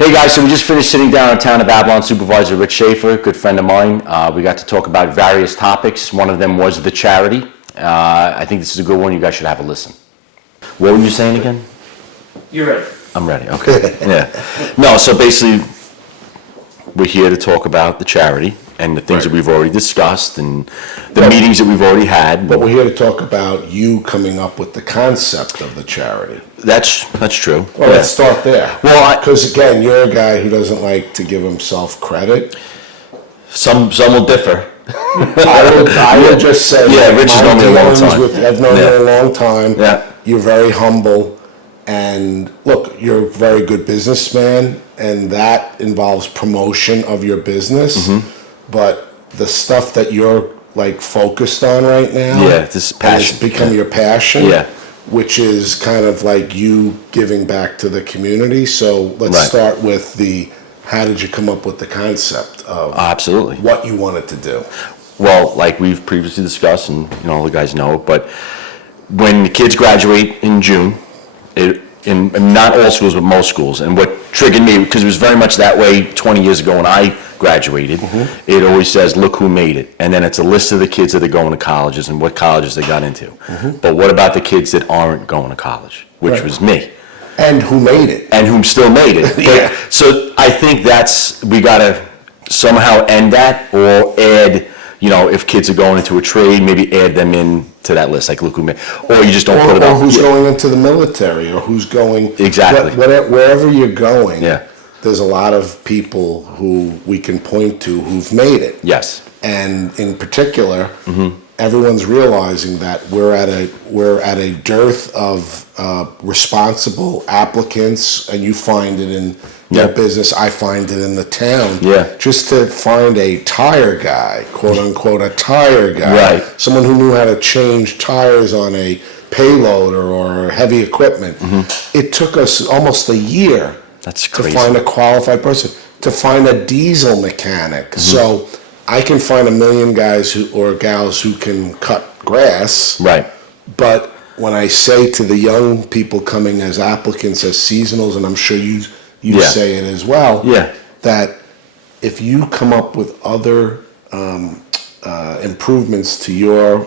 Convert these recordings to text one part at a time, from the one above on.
Hey guys, so we just finished sitting down in Town of Babylon Supervisor Rich Schaffer, good friend of mine. We got to talk about various topics. One of them was the charity. I think this is a good one. You guys should have a listen. What were you saying again? You're ready. I'm ready. Okay. Yeah. No, so basically, we're here to talk about the charity and the things that we've already discussed and the meetings that we've already had. But we're here to talk about you coming up with the concept of the charity. That's true. Well, let's start there. Well, because again, you're a guy who doesn't like to give himself credit. Some will differ. I would just say, yeah, Rich has known me a long time. I've known you a long time. Yeah. You're very humble, and look, you're a very good businessman, and that involves promotion of your business. Mm-hmm. But the stuff that you're like focused on right now, this passion, has become your passion. Yeah. Which is kind of like you giving back to the community. So let's start with how did you come up with the concept of absolutely what you wanted to do? Well, like we've previously discussed, and all the guys know, but when the kids graduate in June, in not all schools, but most schools, and what triggered me, because it was very much that way 20 years ago when I graduated, it always says, look who made it. And then it's a list of the kids that are going to colleges and what colleges they got into. But what about the kids that aren't going to college, which was me. And who made it. And whom still made it. Yeah. So I think we got to somehow end that or add, if kids are going into a trade, maybe add them in to that list, like look who made, or you just don't put it on. Or who's going into the military, or who's going. Exactly. Wherever you're going. Yeah. There's a lot of people who we can point to who've made it. Yes. And in particular, everyone's realizing that we're at a dearth of responsible applicants, and you find it in your business. I find it in the town. Yeah. Just to find a tire guy, quote unquote, a tire guy, someone who knew how to change tires on a payloader or heavy equipment. It took us almost a year. That's crazy. To find a qualified person, to find a diesel mechanic. So I can find a million guys or gals who can cut grass. Right. But when I say to the young people coming as applicants, as seasonals, and I'm sure you say it as well, that if you come up with other improvements to your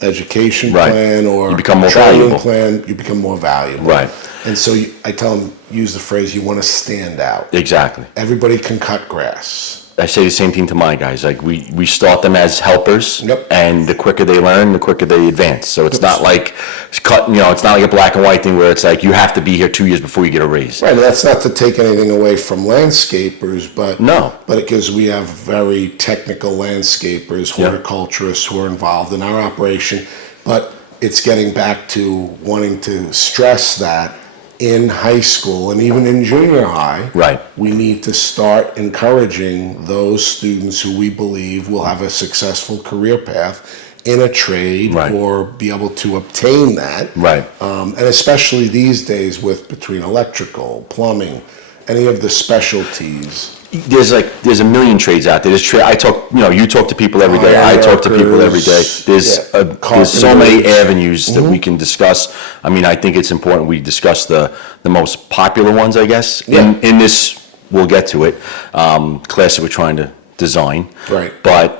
education plan or you become more training valuable. plan, you become more valuable. Right. And so I tell them, use the phrase, you want to stand out. Exactly. Everybody can cut grass. I say the same thing to my guys. Like we start them as helpers, and the quicker they learn, the quicker they advance. So it's not like it's not like a black and white thing where it's like you have to be here 2 years before you get a raise. Right. And that's not to take anything away from landscapers, but no. But because we have very technical landscapers, horticulturists who are involved in our operation. But it's getting back to wanting to stress that in high school and even in junior high, we need to start encouraging those students who we believe will have a successful career path in a trade or be able to obtain that. And especially these days between electrical, plumbing, any of the specialties. There's a million trades out there. You talk to people every day. I talk to people every day. There's so many avenues that we can discuss. I mean, I think it's important we discuss the most popular ones, I guess. In this, we'll get to it. Class that we're trying to design. Right. But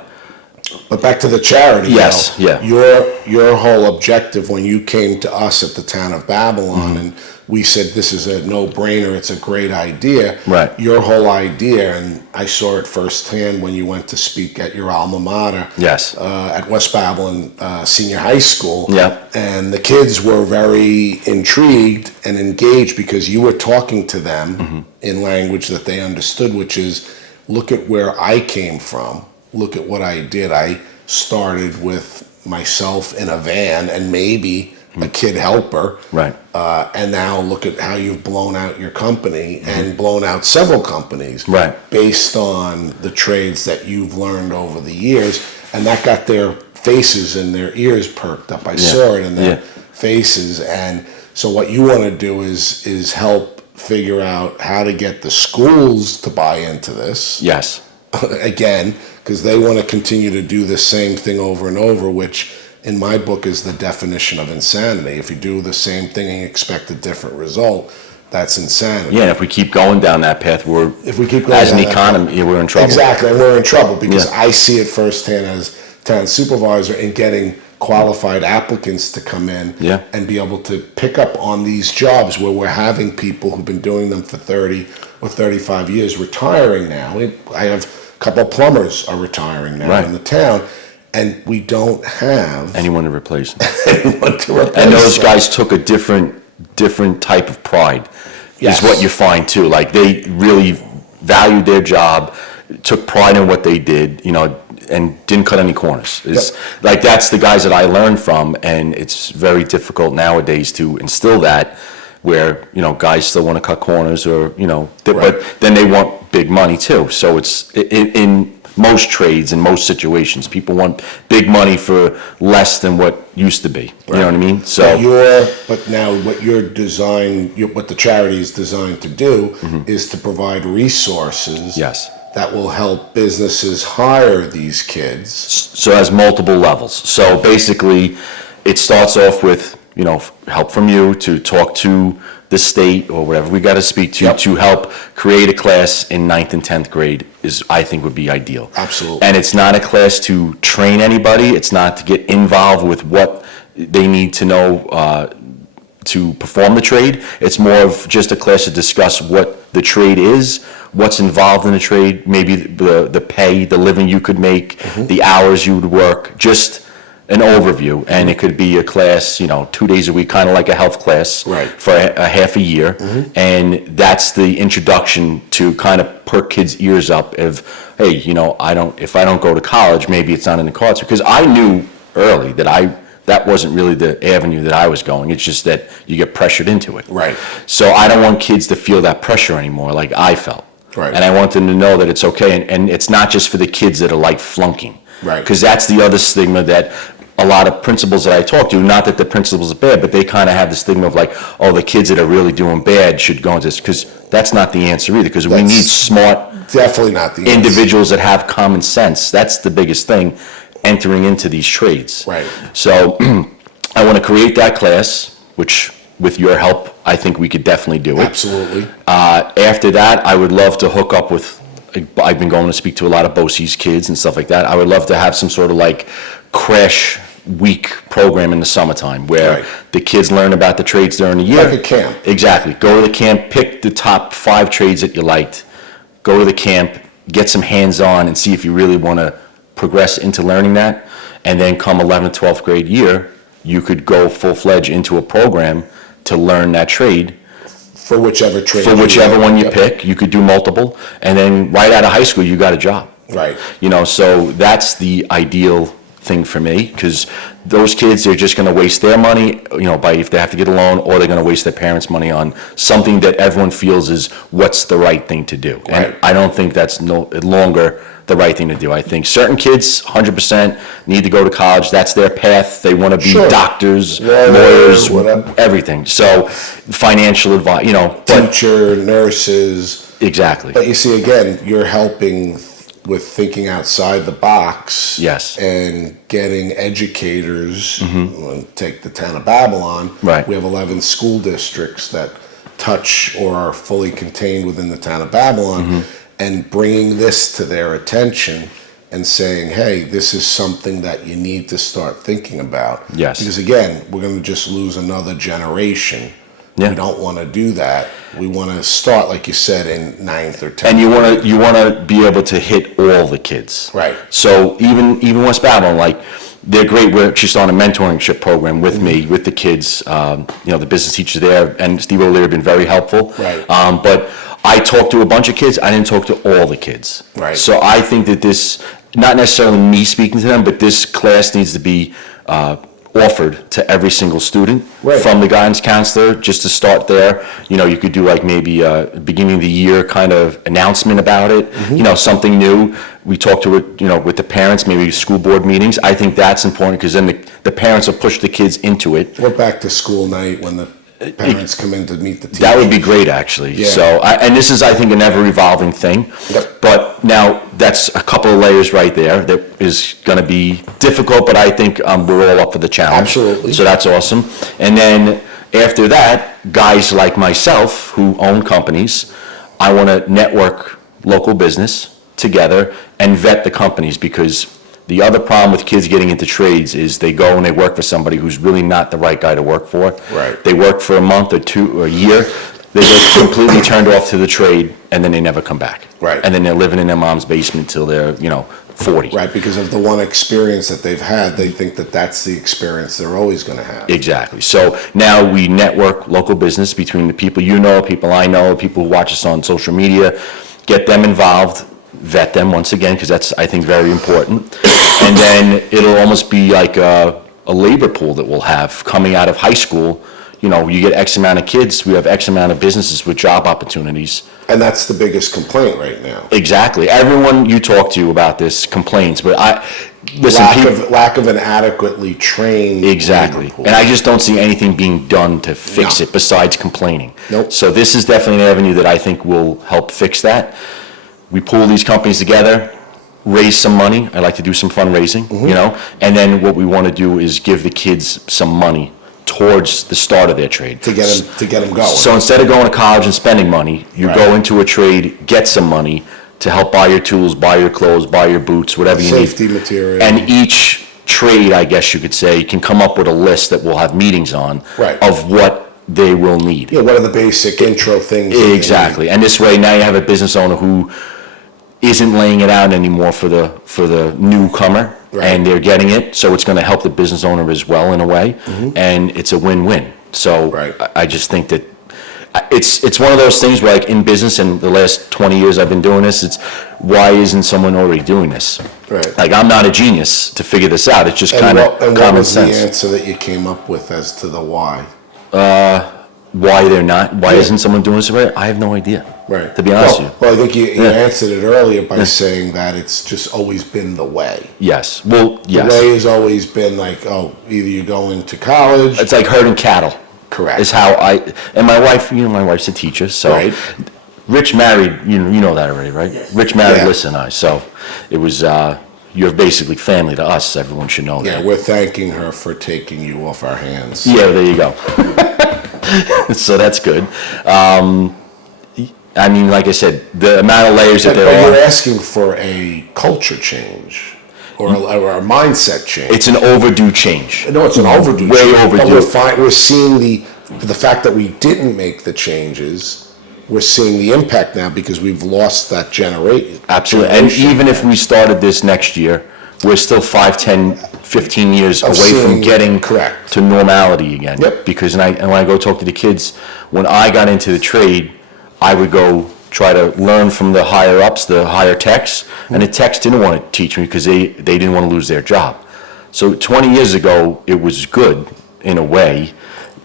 back to the charity. Yes. Your whole objective when you came to us at the Town of Babylon and we said this is a no-brainer, it's a great idea. Right. Your whole idea, and I saw it firsthand when you went to speak at your alma mater. Yes. At West Babylon Senior High School. Yeah. And the kids were very intrigued and engaged because you were talking to them in language that they understood, which is, look at where I came from. Look at what I did. I started with myself in a van and maybe a kid helper. Right. And now look at how you've blown out your company and blown out several companies. Right. Based on the trades that you've learned over the years. And that got their faces and their ears perked up. I saw it in their faces. And so what you want to do is help figure out how to get the schools to buy into this. Yes. Again, because they want to continue to do the same thing over and over, which in my book is the definition of insanity. If you do the same thing and you expect a different result, that's insanity. Yeah, and if we keep going down that path, If we keep going as an down that economy, we're in trouble. Exactly, and we're in trouble because Yeah. I see it firsthand as town supervisor in getting qualified applicants to come in Yeah. and be able to pick up on these jobs where we're having people who've been doing them for 30 or 35 years retiring now. I have a couple of plumbers are retiring now Right. in the town, and we don't have Anyone to replace them. anyone to replace And those them. guys took a different type of pride, Yes. is what you find too. Like, they really valued their job, took pride in what they did, and didn't cut any corners. Like, that's the guys that I learned from, and it's very difficult nowadays to instill that, where, guys still want to cut corners or, but Right. then they want big money too. So it's, in most trades, in most situations, people want big money for less than what used to be. You know what I mean? So, But now what the charity is designed to do is to provide resources yes. that will help businesses hire these kids. So it has multiple levels. So basically, it starts off with, help from you to talk to the state or whatever we got to speak to, Yep. to help create a class in 9th and 10th grade I think would be ideal. Absolutely. And it's not a class to train anybody. It's not to get involved with what they need to know to perform the trade. It's more of just a class to discuss what the trade is, what's involved in the trade, maybe the pay, the living you could make, the hours you would work, just an overview. And it could be a class, 2 days a week, kind of like a health class. Right. For a half a year. And that's the introduction to kind of perk kids' ears up of, hey, if I don't go to college, maybe it's not in the cards. Because I knew early that wasn't really the avenue that I was going. It's just that you get pressured into it. Right. So I don't want kids to feel that pressure anymore like I felt. Right. And I want them to know that it's okay. And it's not just for the kids that are like flunking. Right. Because that's the other stigma that a lot of principals that I talk to, not that the principals are bad, but they kind of have the stigma of like, oh, the kids that are really doing bad should go into this. Because that's not the answer either. Because we That's need smart Definitely not the answer. individuals that have common sense. That's the biggest thing, entering into these trades. Right. So I want to create that class, which with your help, I think we could definitely do it. Absolutely. After that, I would love to hook up with, I've been going to speak to a lot of BOCES kids and stuff like that. I would love to have some sort of like crash week program in the summertime where Right. the kids learn about the trades during the year. Like a camp. Exactly. Go to the camp, pick the top 5 trades that you liked, go to the camp, get some hands-on and see if you really want to progress into learning that. And then come 11th, 12th grade year, you could go full-fledged into a program to learn that trade. For whichever trade. For whichever one you Yep. pick, you could do multiple. And then right out of high school, you got a job. Right. So that's the ideal thing for me, because those kids, they're just going to waste their money, by if they have to get a loan, or they're going to waste their parents' money on something that everyone feels is what's the right thing to do. And Right. I don't think that's no longer the right thing to do. I think certain kids, 100%, need to go to college. That's their path. They want to be Sure. doctors, Lawyers, lawyers, whatever. everything. So financial advice, but Teacher, nurses. exactly. But you see, again, you're helping with thinking outside the box. Yes. And getting educators. Take the town of Babylon. Right. We have 11 school districts that touch or are fully contained within the town of Babylon, and bringing this to their attention and saying, hey, this is something that you need to start thinking about. Yes. Because again, we're going to just lose another generation. Yeah. We don't want to do that. We want to start, like you said, in 9th or 10th. And you want to be able to hit all the kids. Right. So even West Babylon, like, they're great. We're just on a mentorship program with me, with the kids. The business teachers there, and Steve O'Leary have been very helpful. Right. But I talked to a bunch of kids. I didn't talk to all the kids. Right. So I think that this, not necessarily me speaking to them, but this class needs to be offered to every single student. Right. From the guidance counselor, just to start there. You could do like maybe a beginning of the year kind of announcement about it, something new. We talk to it, with the parents, maybe school board meetings. I think that's important, because then the parents will push the kids into it. Or back to school night when the parents come in to meet the teachers. That would be great, actually. Yeah. So, and this is, I think, an ever-evolving thing. Yep. But now, that's a couple of layers right there that is going to be difficult, but I think we're all up for the challenge. Absolutely. So that's awesome. And then After that, guys like myself who own companies, I want to network local business together and vet the companies, because the other problem with kids getting into trades is they go and they work for somebody who's really not the right guy to work for. Right. They work for a month or two or a year, they get completely turned off to the trade, and then they never come back. Right. And then they're living in their mom's basement till they're, 40. Right, because of the one experience that they've had, they think that that's the experience they're always going to have. Exactly. So now we network local business between the people you know, people I know, people who watch us on social media, get them involved, vet them once again, because that's, I think, very important. And then it'll almost be like a labor pool that we'll have coming out of high school. You get X amount of kids, we have X amount of businesses with job opportunities. And that's the biggest complaint right now. Exactly. Everyone you talk to about this complains, but listen, Lack of an adequately trained exactly. labor pool. And I just don't see anything being done to fix No. it besides complaining. Nope. So this is definitely an avenue that I think will help fix that. We pool these companies together, raise some money. I like to do some fundraising, and then what we want to do is give the kids some money towards the start of their trade. to get them going. So instead of going to college and spending money, you Right. go into a trade, get some money to help buy your tools, buy your clothes, buy your boots, whatever you need. Safety material. And each trade, I guess you could say, can come up with a list that we'll have meetings on Right. of what they will need. Yeah, what are the basic intro things? that they Exactly. And this way, now you have a business owner who isn't laying it out anymore for the newcomer. Right. And they're getting it, so it's going to help the business owner as well in a way, and it's a win-win. So Right. I just think that it's one of those things where, like, in business, in the last 20 years I've been doing this, it's why isn't someone already doing this? Right. Like, I'm not a genius to figure this out. It's just And kind what of common was sense. the answer that you came up with as to the why? Why they're not? Why Yeah. isn't someone doing this right? I have no idea. Right. To be honest with you. Well, I think you Yeah. answered it earlier by saying that it's just always been the way. Yes. Well, yes. The way has always been like, either you go into college. It's like herding cattle. Correct. Is how and my wife, my wife's a teacher, so. Right. Rich married, you know that already, right? Yes. Rich married Yeah. Lisa and I, so it was, you're basically family to us, everyone should know Yeah, that. we're thanking her for taking you off our hands. Yeah, there you go. So that's good. I mean, like I said, the amount of layers that But there you're are, asking for a culture change or a mindset change. it's an overdue change. No, it's an overdue. Way change. overdue. But we're seeing the fact that we didn't make the changes. We're seeing the impact now because we've lost that generation. Absolutely, and even if we started this next year, we're still 5, 10, 15 years Of away from seeing- getting correct. to normality again. Yep. Because and when I go talk to the kids, when I got into the trade, I would go try to learn from the higher ups, the higher techs, and the techs didn't want to teach me because they didn't want to lose their job. So 20 years ago, it was good in a way.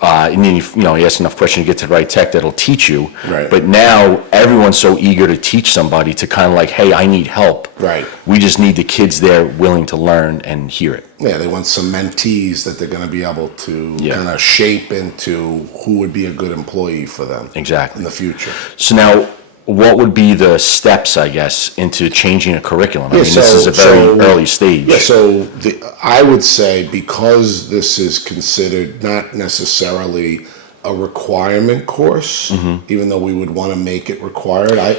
And then you ask enough questions, you get to the right tech that'll teach you. Right. But now everyone's so eager to teach somebody to kind of like, hey, I need help. Right. We just need the kids there willing to learn and hear it. Yeah, they want some mentees that they're going to be able to Yeah. kind of shape into who would be a good employee for them. Exactly. In the future. So now, what would be the steps, I guess, into changing a curriculum? I mean, this is a very early stage. Yeah, so I would say because this is considered not necessarily a requirement course, even though we would want to make it required, I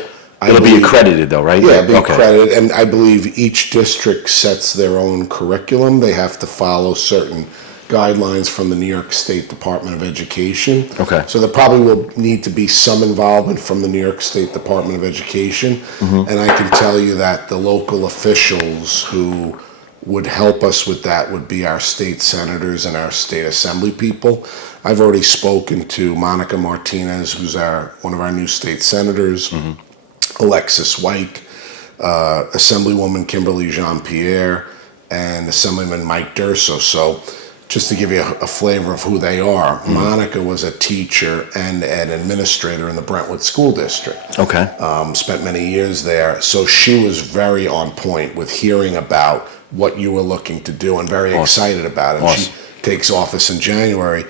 It'll be believe- accredited though, right? Yeah, be Okay. accredited, and I believe each district sets their own curriculum. They have to follow certain guidelines from the New York State Department of Education. Okay. So there probably will need to be some involvement from the New York State Department of Education. And I can tell you that the local officials who would help us with that would be our state senators and our state assembly people. I've already spoken to Monica Martinez, who's one of our new state senators, Alexis White, Assemblywoman Kimberly Jean-Pierre, and Assemblyman Mike Durso. So just to give you a flavor of who they are, Monica was a teacher and an administrator in the Brentwood School District. Okay. Spent many years there. So she was very on point with hearing about what you were looking to do and very excited about it. Awesome. She takes office in January.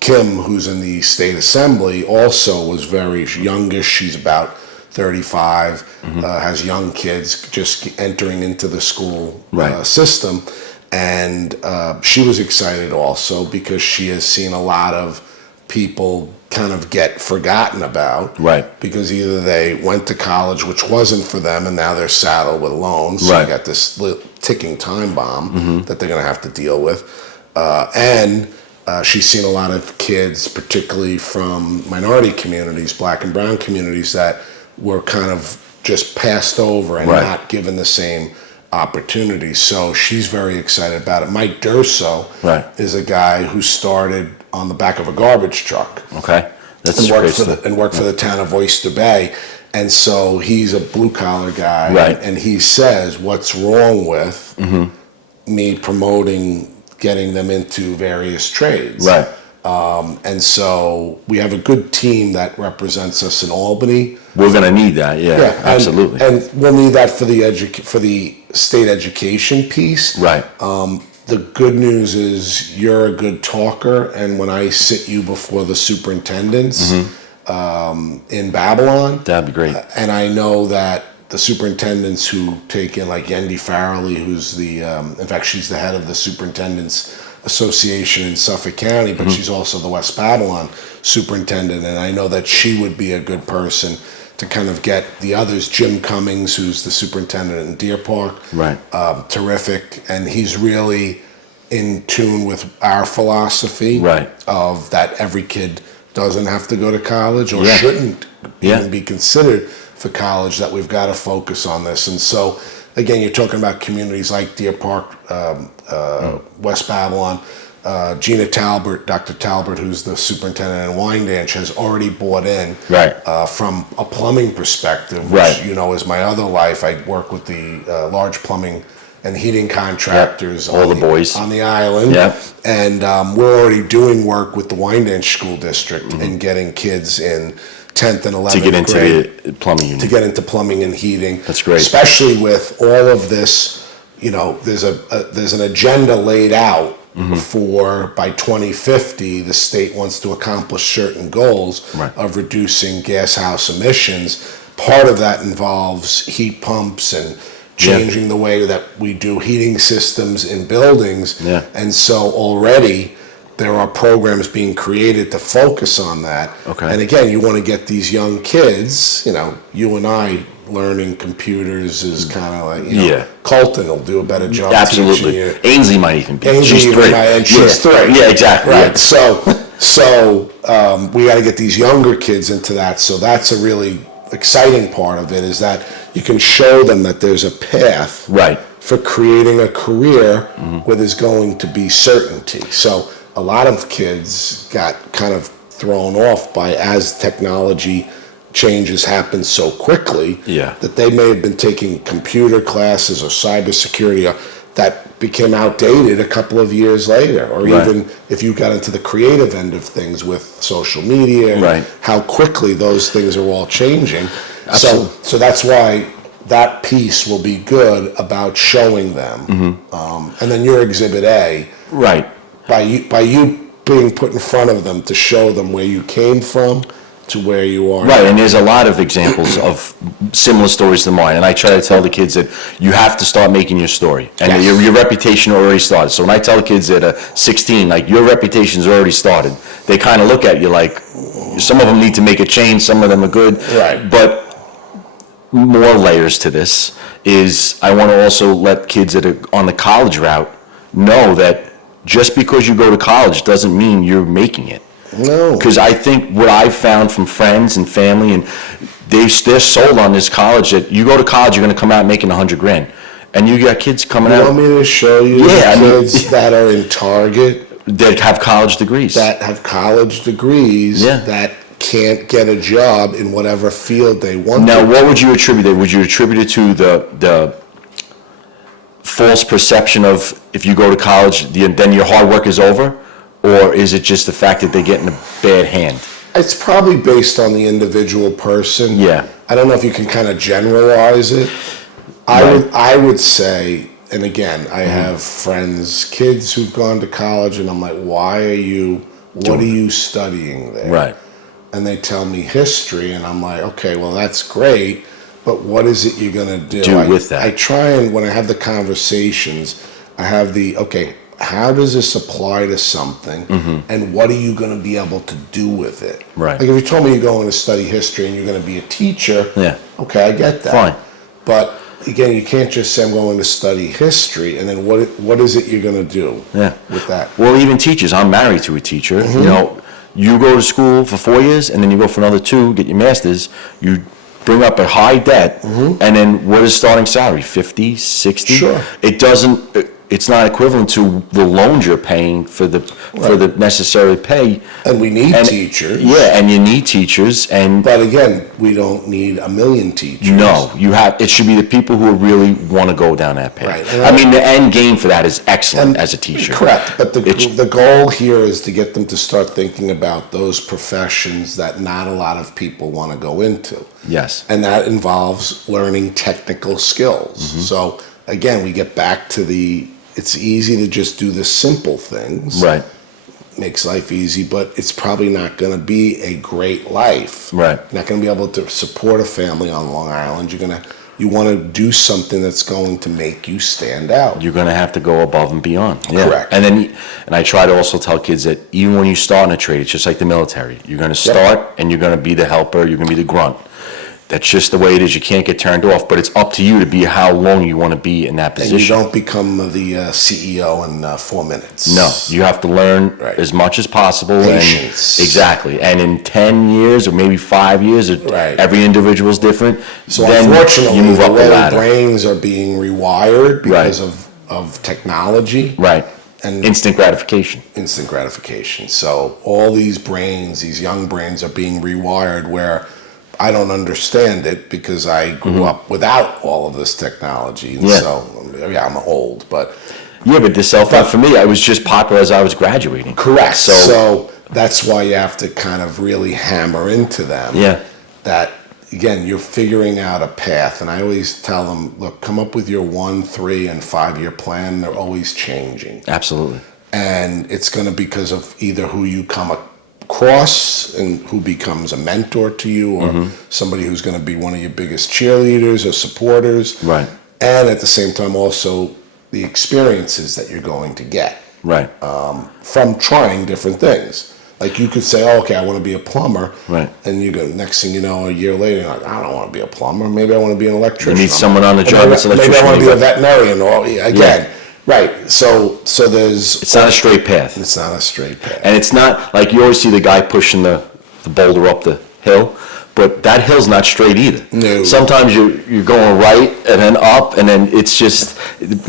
Kim, who's in the state assembly, also was very youngish. She's about 35, has young kids just entering into the school Right. system. And she was excited also because she has seen a lot of people kind of get forgotten about. Right. Because either they went to college, which wasn't for them, and now they're saddled with loans. So Right. you got this ticking time bomb that they're going to have to deal with. And she's seen a lot of kids, particularly from minority communities, black and brown communities, that were kind of just passed over and Right. not given the same opportunities. So she's very excited about it. Mike Durso Right. is a guy who started on the back of a garbage truck Okay. That's and great worked for stuff. the town of Oyster Bay. And so he's a blue collar guy. Right. And he says, what's wrong with me promoting getting them into various trades? Right. And so we have a good team that represents us in Albany. We're going to need that. Yeah, And- absolutely. And we'll need that for the state education piece. Right. The good news is you're a good talker, and when I sit you before the superintendents in Babylon, That'd be great. and I know that the superintendents who take in, like Yendi Farrelly, who's in fact, she's the head of the Superintendents Association in Suffolk County, but she's also the West Babylon superintendent, and I know that she would be a good person to kind of get the others. Jim Cummings, who's the superintendent in Deer Park, Right. Terrific, and he's really in tune with our philosophy Right. of that every kid doesn't have to go to college or Yeah. shouldn't Yeah. even be considered for college, that we've got to focus on this. And so, again, you're talking about communities like Deer Park, West Babylon. Gina Talbert, Dr. Talbert, who's the superintendent in Wyandanch, has already bought in. Right. From a plumbing perspective, which, Right. is my other life. I work with the large plumbing and heating contractors. All the boys. on the island. Yep. And we're already doing work with the Wyandanch School District and getting kids in 10th and 11th To get into grade the plumbing unit. to get into plumbing and heating. That's great. Especially with all of this, there's an agenda laid out for by 2050, the state wants to accomplish certain goals Right. of reducing gas house emissions. Part of that involves heat pumps and changing the way that we do heating systems in buildings. Yeah. And so already there are programs being created to focus on that. Okay. And again, you want to get these young kids, you and I learning computers is kind of like, Yeah. Colton will do a better job Absolutely. teaching you. Ainsley might even be. Ainsley She's even three. might- and she's three. Yeah, exactly. Right. Yeah. So we got to get these younger kids into that. So that's a really exciting part of it, is that you can show them that there's a path Right. for creating a career where there's going to be certainty. So a lot of kids got kind of thrown off by, as technology changes happen so quickly, Yeah. that they may have been taking computer classes or cybersecurity that became outdated a couple of years later, or Right. even if you got into the creative end of things with social media, and Right. how quickly those things are all changing. Absolutely. So that's why that piece will be good about showing them. And then your Exhibit A, Right. by you being put in front of them to show them where you came from to where you are. Right, and there's a lot of examples of similar stories to mine, and I try to tell the kids that you have to start making your story, and Yes. your reputation already started. So when I tell kids at 16, like, your reputation's already started, they kind of look at you like, some of them need to make a change, some of them are good. Right. But more layers to this is, I want to also let kids that are on the college route know that just because you go to college doesn't mean you're making it. No. Because I think what I've found from friends and family, and they're sold on this college, that you go to college, you're going to come out making $100,000, and you got kids coming You out want me to show you Yeah, I the mean- kids that are in Target, that have college degrees. that have college degrees, Yeah. that can't get a job in whatever field they want Now, to. what would you attribute it? Would you attribute it to the false perception of, if you go to college, then your hard work is over? Or is it just the fact that they get in a bad hand? It's probably based on the individual person. Yeah. I don't know if you can kind of generalize it. Right. I would say, and again, I have friends, kids who've gone to college, and I'm like, what are you studying there? Right. And they tell me history, and I'm like, okay, well, that's great, but what is it you're going to do? Do with that. I try, and when I have the conversations, I have the, okay, how does this apply to something, and what are you going to be able to do with it? Right. Like if you told me you're going to study history and you're going to be a teacher, Yeah. okay, I get that. Fine. But again, you can't just say I'm going to study history, and then what is it you're going to do with that? Well, even teachers, I'm married to a teacher, you know, you go to school for 4 years, and then you go for another 2, get your master's, you bring up a high debt, and then what is starting salary, 50, 60? Sure. It doesn't, it's not equivalent to the loans you're paying for the necessary pay. And we need teachers. Yeah, and you need teachers, and But again, we don't need a million teachers. no, it should be the people who really want to go down that path. Right, and I mean, the end game for that is excellent as a teacher. Correct, but the goal here is to get them to start thinking about those professions that not a lot of people want to go into. Yes. And that involves learning technical skills. So again, we get back to it's easy to just do the simple things. Right. Makes life easy, but it's probably not going to be a great life. Right. You're not going to be able to support a family on Long Island. You want to do something that's going to make you stand out. You're going to have to go above and beyond. Yeah. Correct. And I try to also tell kids that even when you start in a trade, it's just like the military. You're going to start and you're going to be the helper, you're going to be the grunt. That's just the way it is. You can't get turned off, but it's up to you to be how long you want to be in that position. And you don't become the CEO in 4 minutes. No, you have to learn Right. as much as possible. Patience. Exactly. And in 10 years or maybe 5 years, Right. every individual is different. So then unfortunately, you move the up the way ladder. brains are being rewired because Right. of technology. Right. And Instant gratification. instant gratification. So all these brains, these young brains, are being rewired where I don't understand it because I grew up without all of this technology. And Yeah. so, yeah, I'm old, but Yeah, but the cell phone, for me, I was just popular as I was graduating. correct. So, So that's why you have to kind of really hammer into them. yeah, That, again, you're figuring out a path. And I always tell them, look, come up with your 1, 3, and 5-year plan. They're always changing. absolutely. And it's going to be because of either who you come across and who becomes a mentor to you, or somebody who's going to be one of your biggest cheerleaders or supporters. Right. And at the same time, also the experiences that you're going to get Right. from trying different things. Like you could say, oh, okay, I want to be a plumber. Right. And you go, next thing you know, a year later, you're like, I don't want to be a plumber. Maybe I want to be an electrician. You need someone on the Or job maybe, that's an maybe I electrician. want to be a veterinarian. Or again, Yeah. right. So there's. It's not a straight path. It's not a straight path. And it's not, like you always see the guy pushing the boulder up the hill, but that hill's not straight either. No. Sometimes you're going right and then up, and then it's just,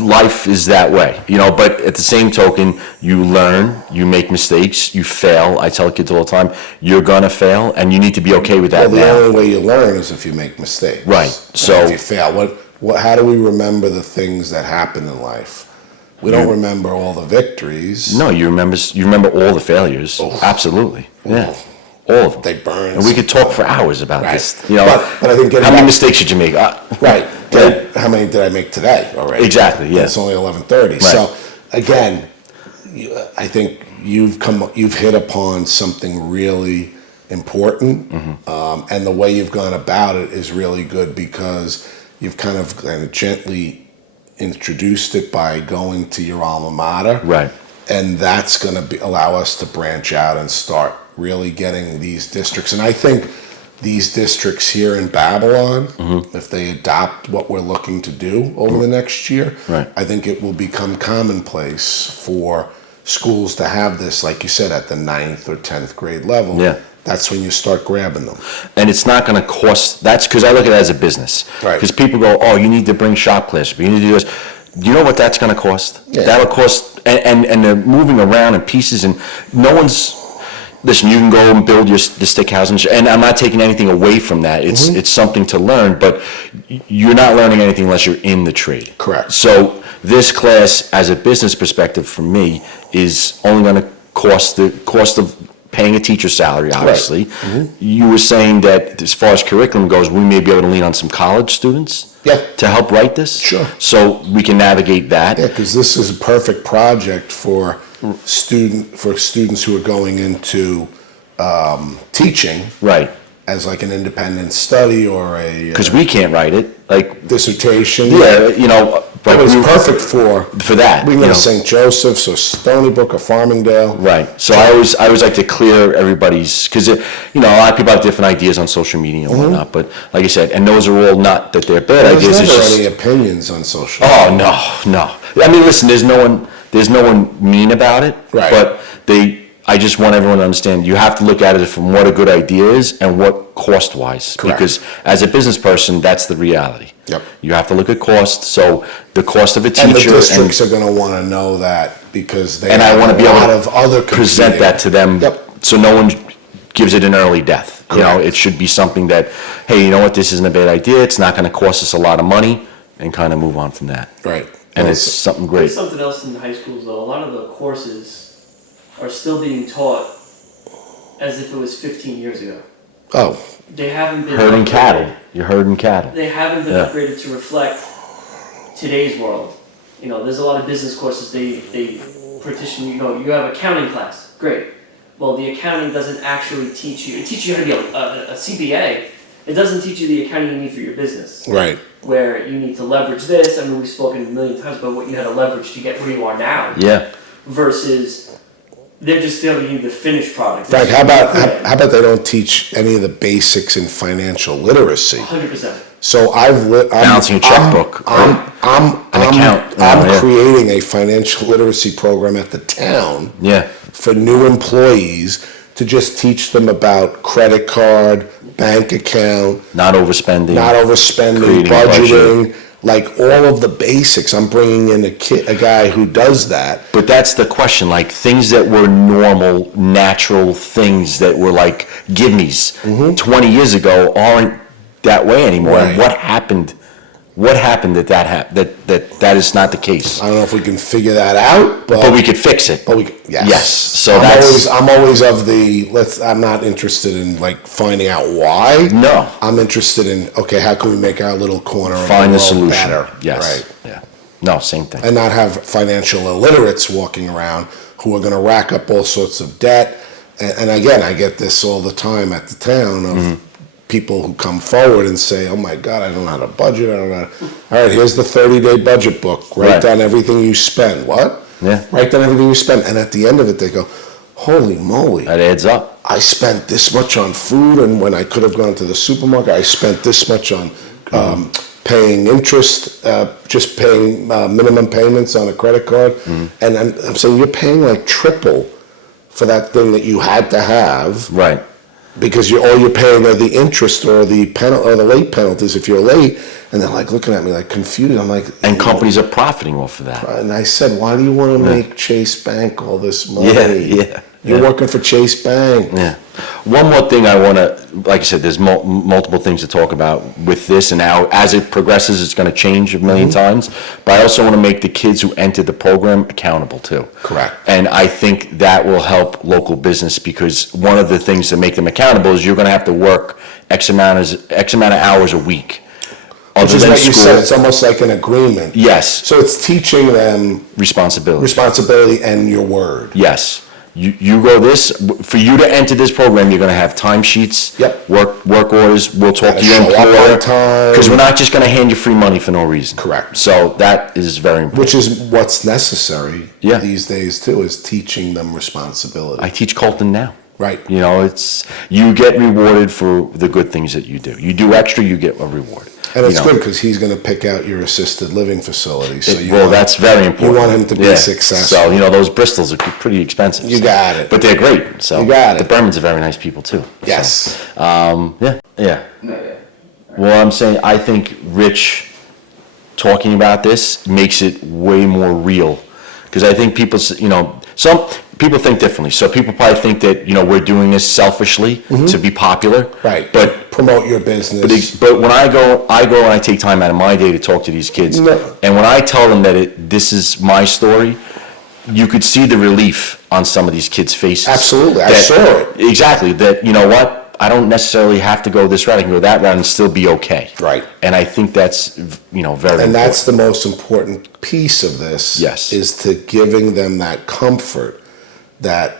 life is that way, you know, but at the same token, you learn, you make mistakes, you fail. I tell kids all the time, you're gonna fail, and you need to be okay with that Well, the now. only way you learn is if you make mistakes. Right. And So- if you fail, how do we remember the things that happen in life? We don't remember all the victories. No, you remember all the failures, absolutely, yeah, all of them. They burn. And we could talk for hours about Right. this, you know. But I think how many mistakes did you make? Right. Yeah. How many did I make today already? Exactly, yeah. It's only 11:30. So again, I think you've hit upon something really important, and the way you've gone about it is really good because you've kind of gently introduced it by going to your alma mater. Right. And that's going to allow us to branch out and start really getting these districts. And I think these districts here in Babylon, if they adopt what we're looking to do over the next year, Right. I think it will become commonplace for schools to have this, like you said, at the 9th or 10th grade level. Yeah. That's when you start grabbing them. And it's not going to cost, that's because I look at it as a business. Right. Because people go, oh, you need to bring shop class, but you need to do this. Do you know what that's going to cost? Yeah. That'll cost, and they're moving around in pieces, and no one's, listen, you can go and build the stick house, and I'm not taking anything away from that. It's something to learn, but you're not learning anything unless you're in the trade. Correct. So this class, as a business perspective for me, is only going to cost the cost of paying a teacher's salary, obviously. You were saying that as far as curriculum goes, we may be able to lean on some college students Yeah. to help write this? Sure. So we can navigate that? Yeah, because this is a perfect project for students who are going into teaching. Right. as like an independent study or a Because we can't write it, like, dissertation. yeah, you know. It but was we- perfect for that. We can you go know. to St. Joseph's or Stony Brook or Farmingdale. Right. So I always like to clear everybody's, because, you know, a lot of people have different ideas on social media and whatnot, but like I said, and those are all not that they're bad There's ideas. It's never just, any opinions on social oh, media. no. I mean, listen, there's no one mean about it. Right. But I just want everyone to understand, you have to look at it from what a good idea is and what cost-wise. Correct. Because as a business person, that's the reality. Yep. You have to look at cost, so the cost of a And the teacher. districts are gonna wanna know that because they And I have want to a be lot able of other to present competing- that to them. Yep. So no one gives it an early death. You know, Correct. it should be something that, hey, you know what, this isn't a bad idea, it's not gonna cost us a lot of money, and kind of move on from that. Right. And it's something There's great. something else in high schools though. A lot of the courses are still being taught as if it was 15 years ago. Oh, They haven't been Herding upgraded. cattle, you're herding cattle. They haven't been Yeah. upgraded to reflect today's world. You know, there's a lot of business courses they partition. You know, you have accounting class, great. Well, the accounting doesn't actually teach you. It teaches you how to be a CPA. It doesn't teach you the accounting you need for your business. right. Where you need to leverage this. I mean, we've spoken a million times about what you had to leverage to get where you are now. Yeah, Versus they're just giving you the finished product. Frank, how about they don't teach any of the basics in financial literacy? 100%. So Balancing a checkbook, I'm account, yeah. creating a financial literacy program at the town yeah, for new employees to just teach them about credit card, bank account, not overspending. not overspending, Creating a budget. budgeting, like all of the basics. I'm bringing in a guy who does that. But that's the question, like, things that were normal, natural things that were like gimmies 20 years ago aren't that way anymore. And Right. what happened? What happened that is not the case? I don't know if we can figure that out, But we could fix it. yes. Yes, so I'm always of the I'm not interested in like finding out why. No. I'm interested in, okay, how can we make our little corner of Find the the world solution. better? Yes. Right. Yeah. No, same thing. And not have financial illiterates walking around who are gonna rack up all sorts of debt. And again, I get this all the time at the town of people who come forward and say, oh my God, I don't know how to budget, I don't know. All right, here's the 30-day budget book. Write Right. down everything you spend. What? Yeah. Write down everything you spend. And at the end of it, they go, holy moly, That adds up. I spent this much on food, and when I could have gone to the supermarket, I spent this much on paying interest, just paying minimum payments on a credit card. And I'm saying you're paying like triple for that thing that you had to have. Right. Because all you're paying are the interest or the or the late penalties if you're late, and they're like looking at me like confused. I'm like, And companies are profiting off of that. and I said, why do you want to make Chase Bank all this money? Yeah. You're working for Chase Bank. Yeah. One more thing I want to, like I said, there's multiple things to talk about with this, and now as it progresses, it's going to change a million times. But I also want to make the kids who entered the program accountable too. Correct. And I think that will help local business, because one of the things to make them accountable is you're going to have to work X amount of hours a week. Which is what you said, it's almost like an agreement. Yes, So it's teaching them responsibility. responsibility and your word. Yes. You go this, for you to enter this program, you're gonna have timesheets. Yep. Work orders, we'll talk Gotta to your show up on employer. time. Because we're not just gonna hand you free money for no reason. Correct. So that is very important. Which is what's necessary Yeah. these days too, is teaching them responsibility. I teach Colton now. Right. You know, you get rewarded for the good things that you do. You do extra, you get a reward. And it's You know. good because he's going to pick out your assisted living facility. So That's very important. You want him to be successful. So, those Bristols are pretty expensive. You got it. But they're great, so. You got it. The Bermans are very nice people too. so. Yes. Yeah. Well, I'm saying, I think Rich talking about this makes it way more real. Because I think people, some people think differently. So people probably think that, we're doing this selfishly to be popular. Right. But promote your business. but when I go and I take time out of my day to talk to these kids. No. And when I tell them that this is my story, you could see the relief on some of these kids' faces. Absolutely. I That- saw it. Exactly. That, you know what? I don't necessarily have to go this route. I can go that route and still be okay. Right. And I think that's, very important. And that's the most important piece of this. Yes. Is to giving them that comfort that,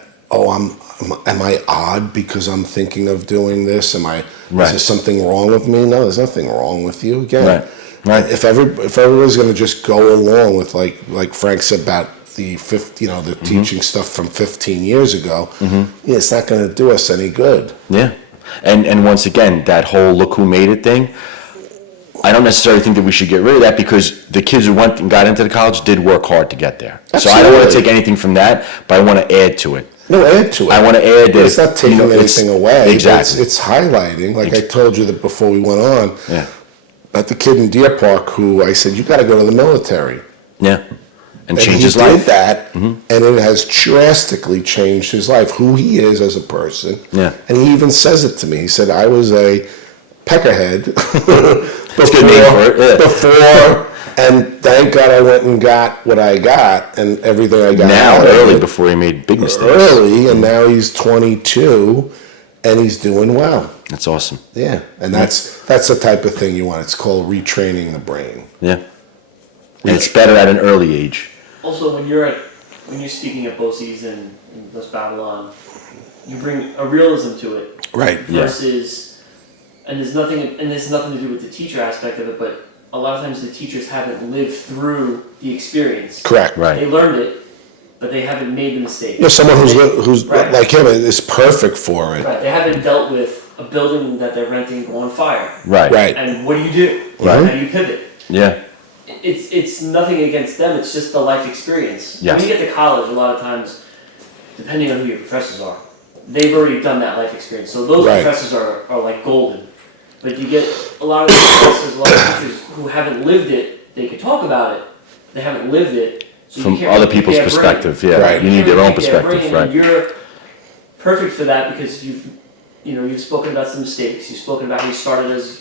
am I odd because I'm thinking of doing this? Is Right. there something wrong with me? No, there's nothing wrong with you. Again, Right. Right. if everybody's going to just go along with like Frank said about the teaching stuff from 15 years ago, yeah, it's not going to do us any good. Yeah. And once again, that whole look who made it thing, I don't necessarily think that we should get rid of that because the kids who went and got into the college did work hard to get there. So I don't want to Absolutely. take anything from that, but I want to add to it. No, add to it. I want to add that It's not taking anything away. but Exactly. It's highlighting. Like I told you that before we went on. Yeah. About the kid in Deer Park who I said, you got to go to the military. Yeah. And change he his did life. that, and it has drastically changed his life, who he is as a person. Yeah. And he even says it to me. He said, I was a peckerhead That's a good name for it. Yeah. before, and thank God I went and got what I got and everything I got Now, out of early it before he made big mistakes. early, and now he's 22, and he's doing well. That's awesome. Yeah, and that's the type of thing you want. It's called retraining the brain. Yeah. And it's better at an early age. Also, when you're speaking at BOCES and West Babylon, you bring a realism to it Right. versus, and there's nothing to do with the teacher aspect of it, but a lot of times the teachers haven't lived through the experience. Correct. Right. They learned it, but they haven't made the mistake. You know, someone who's Right. like him is perfect for it. Right. They haven't dealt with a building that they're renting go on fire. Right. Right. And what do you do? Right. How do you pivot? Yeah. It's nothing against them. It's just the life experience. Yes. When you get to college, a lot of times, depending on who your professors are, they've already done that life experience. So those Right. professors are like golden. But you get a lot of professors, a lot of teachers who haven't lived it. They could talk about it. They haven't lived it. So From you can't other really people's pick their brain. perspective, yeah. Right. You need can't their really own pick their brain, perspective, right. And you're perfect for that because you've spoken about some mistakes. You've spoken about how you started as,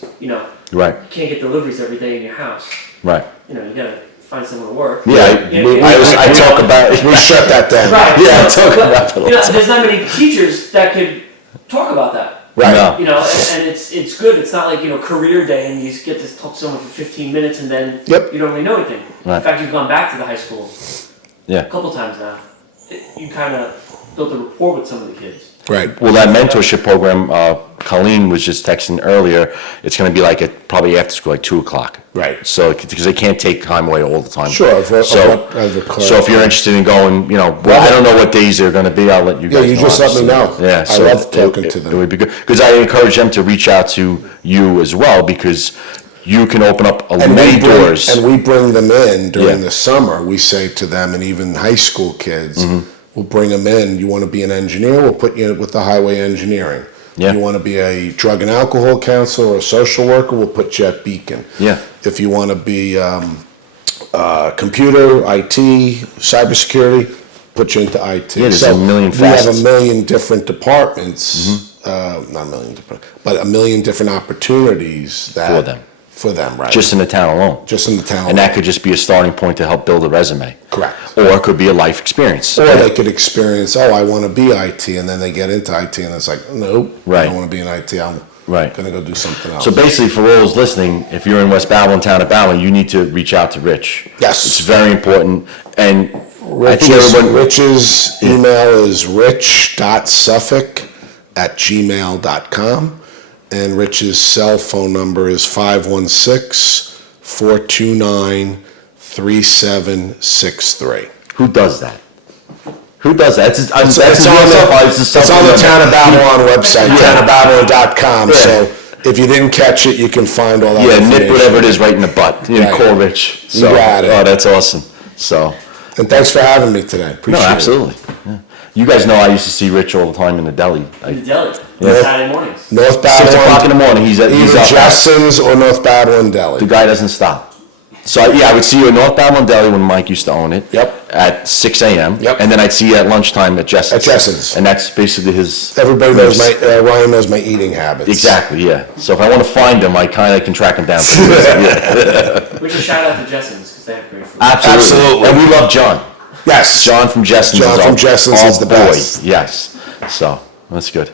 Right. you can't get deliveries every day in your house. Right. You gotta find somewhere to work. Yeah, I talk about it. We shut that down. Right. Yeah, I talk But, about it all the time. there's not many teachers that could talk about that. Right. No. And it's good. It's not like, career day and you just get to talk to someone for 15 minutes and then Yep. you don't really know anything. Right. In fact, you've gone back to the high school Yeah. a couple times now. You kind of built a rapport with some of the kids. Right. Well, that mentorship program, Colleen was just texting earlier, it's gonna be like at probably after school, like 2:00. Right. So, because they can't take time away all the time. Sure, of So if you're interested in going, I don't know what days they're gonna be, I'll let you Yeah, guys know. you just let me know. obviously. Yeah. I so love talking to It them. would be good, because I encourage them to reach out to you as well, because you can open up many doors. And we bring them in during Yeah. the summer. We say to them, and even high school kids, Mm-hmm. we'll bring them in. You want to be an engineer? We'll put you with the highway engineering. Yeah. You want to be a drug and alcohol counselor or a social worker? We'll put you at Beacon. Yeah. If you want to be computer, IT, cybersecurity, put you into IT. Yeah, there's a million We have facets. a million different departments, Mm-hmm. not a million different, but a million different opportunities that For them. For them, right? Just in the town alone. Just in the town. And that could just be a starting point to help build a resume. Correct. Or it could be a life experience. Or they could experience, I want to be IT, and then they get into IT, and it's like, nope, I Right. don't want to be in IT. I'm Right. going to go do something else. So basically, for all those listening, if you're in West Babylon, town of Babylon, you need to reach out to Rich. Yes. It's very important. And I think everyone, Rich's email is rich.suffolk@gmail.com, and Rich's cell phone number is 516-429-3763. who does that? Who does that? It's on the Town of Babylon website, townofbabylon.com, Yeah. so if you didn't catch it, you can find all that Yeah, information. nip whatever it is right in the butt. You Right. call Rich. So, You got it. Oh, that's awesome. So, And thanks for having me today. no, Appreciate it. absolutely. Yeah. You guys know I used to see Rich all the time in the deli. In the deli. Yeah. Saturday mornings. North 6 o'clock in the Babylon, morning, he's either up. Jessens or North Babylon Deli. The guy doesn't stop. So, yeah, I would see you at North Babylon Deli when Mike used to own it. Yep. At 6 a.m. Yep. And then I'd see you at lunchtime at Jessens. At Jessens. And that's basically his... Everybody knows Ryan knows my eating habits. Exactly, yeah. So if I want to find him, I kind of can track him down. Which is shout out to Jessens because they have great food. Absolutely. And we love John. Yes. John from Jessens. John is from our- Jessens our is the boy. best. Yes. So, that's good.